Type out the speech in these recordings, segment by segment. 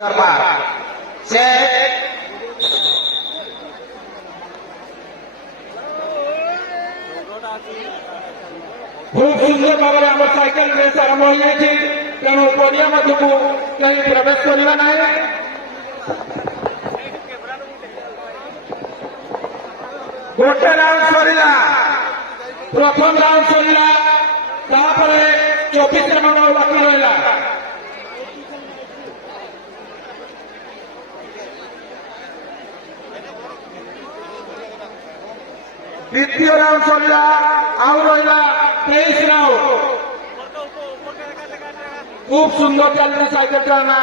खूब सुंदर भाव में साइकिल रेस आरंभ हो जाए तेणु पड़िया मध्य को कहीं प्रवेश करवा ना गोटे राउंड सरला प्रथम राउंड सरला 24 राउंड बाकी रहा द्वितीय राउंड सरला आउ रहा 23 राउंड खूब सुंदर चलती साइकिल चलना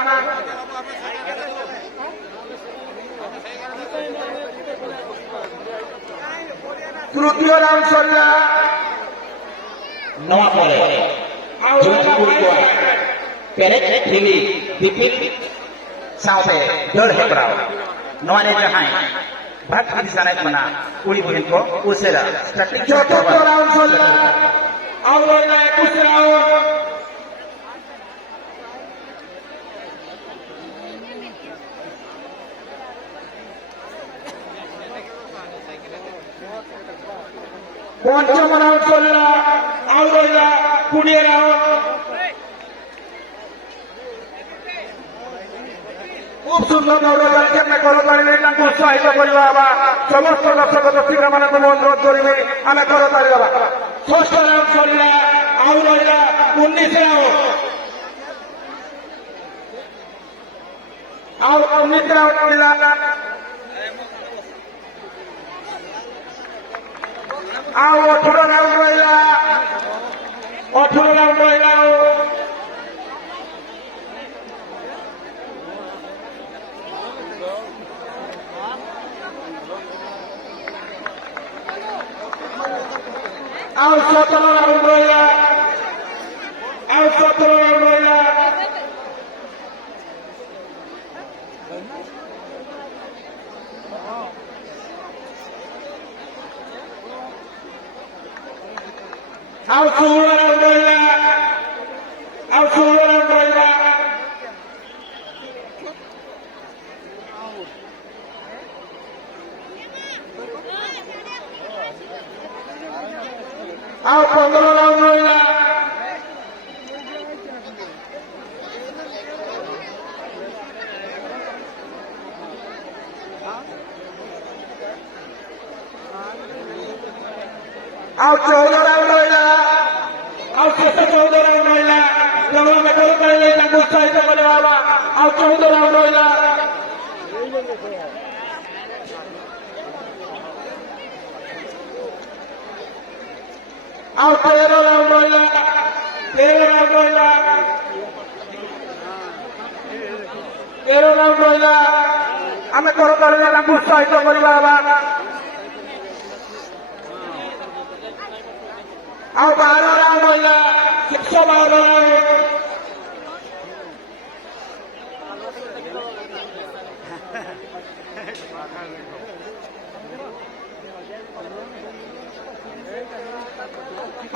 तृतीय राउंड सरला नवा पड़े पेरेट टीवी दिपिल साउथे दर हेब्राव नवाने जहां भाग की सानाय मना उड़ी बहिन को उसेरा स्टार्टिंग चतुर्थ राउंड सरला आउ रहा 21 राउंड पंचम राउंड सरला आउ रहा 20 राउंड खूब सुंदर दौड़ चलती आम करताड़ी उत्साहित करवा समस्त दर्शक दर्शिका मानक अनुरोध करी आम करताड़ी दवा षष्ठ राउंड सरला आउ रहा 19 राउंड आउ 19 राउंड मिला आउ 18 राउंड रहा 18 राउंड रहा आउ 17 राउंड रहा आउ 17 राउंड रहा आउ 16 राउंड रहा आउ 16 राउंड रहा आउ 15 राउंड रहा आउ 14 राउंड रहा आउ शेष 14 राउंड रहा तेणु आम कर उत्साहित करवा आउ 14 राउंड रहा आउ 13 राउंड रहा 13 राउंड रहा 13 राउंड रहा आम कर उत्साहित करवा आउ 12 राउंड रहा 112 राउंड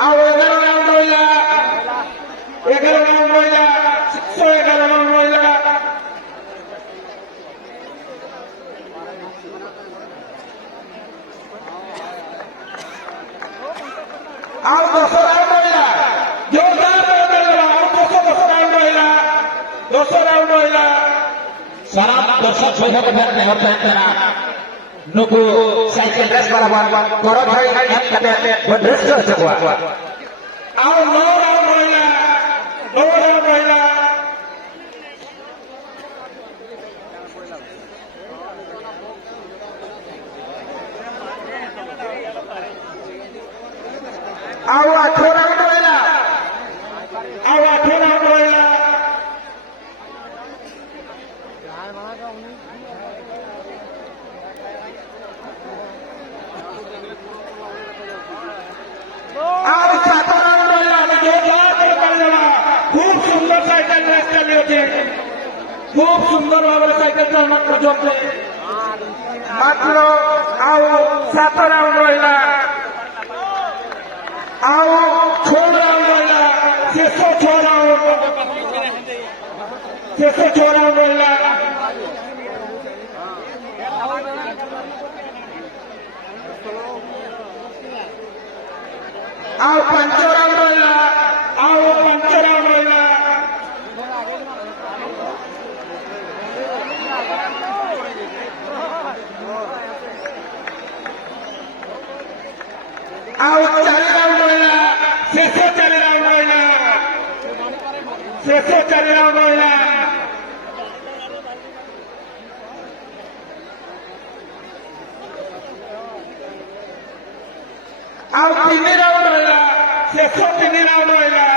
आउ 11 राउंड रहा 11 राउंड रहा 111 राउंड रहा आउ 10 राउंड रहा जोरदार आउ 10 राउंड रहा 10 राउंड रहा सारा दर्शक सहित भेट नहीं होता है तेरा नुकु साइकिल रेस बराबर करो भाई कहते बदस कर सकवा आउ 9 राउंड रहा 9 राउंड रहा आउ 8 राउंड रहा आउ 8 राउंड रहा आउ 7 राउंड रहा खूब सुंदर साइकिल रेस चली खूब सुंदर भाव साइकिल चलना करते मात्र आउ 7 राउंड रहा आउ 6 राउंड रहा शेष 6 राउंड रहा ଆଉ 5 ରାଉଣ୍ଡ ରହିଲା ଆଉ 5 ରାଉଣ୍ଡ ରହିଲା ଆଉ 4 ରାଉଣ୍ଡ ରହିଲା ଶେଷ 4 ରାଉଣ୍ଡ ରହିଲା ଶେଷ 4 ରାଉଣ୍ଡ ରହିଲା ଆଉ 3 ରାଉଣ୍ଡ ରହିଲା ଶେଷ 3 ରାଉଣ୍ଡ ରହିଲା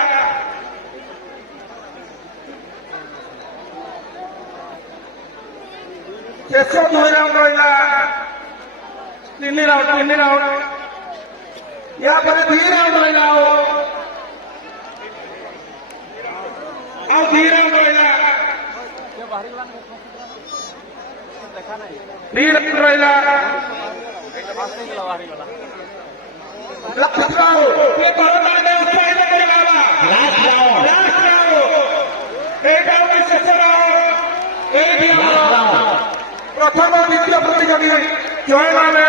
ଶେଷ 2 ରାଉଣ୍ଡ ରହିଲା 3 ରାଉଣ୍ଡ ୟା ପରେ 2 ରାଉଣ୍ଡ ରହିଲା ଆଉ 2 ରାଉଣ୍ଡ ରହିଲା 2 ରାଉଣ୍ଡ ରହିଲା ଲାଷ୍ଟ ରାଉଣ୍ଡ ଏ କରତାଳିରେ ଉତ୍ସାହିତ କରିବା Last round. ଲାଷ୍ଟ ରାଉଣ୍ଡ ଏଇଟା ହେଉଛି ଶେଷ ରାଉଣ୍ଡ ଏଇଠି Last ଆମର round. ପ୍ରଥମ ଦ୍ୱିତୀୟ ପ୍ରତିଯୋଗୀ ଚୟନ ହେବେ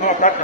ହଁ କାଟ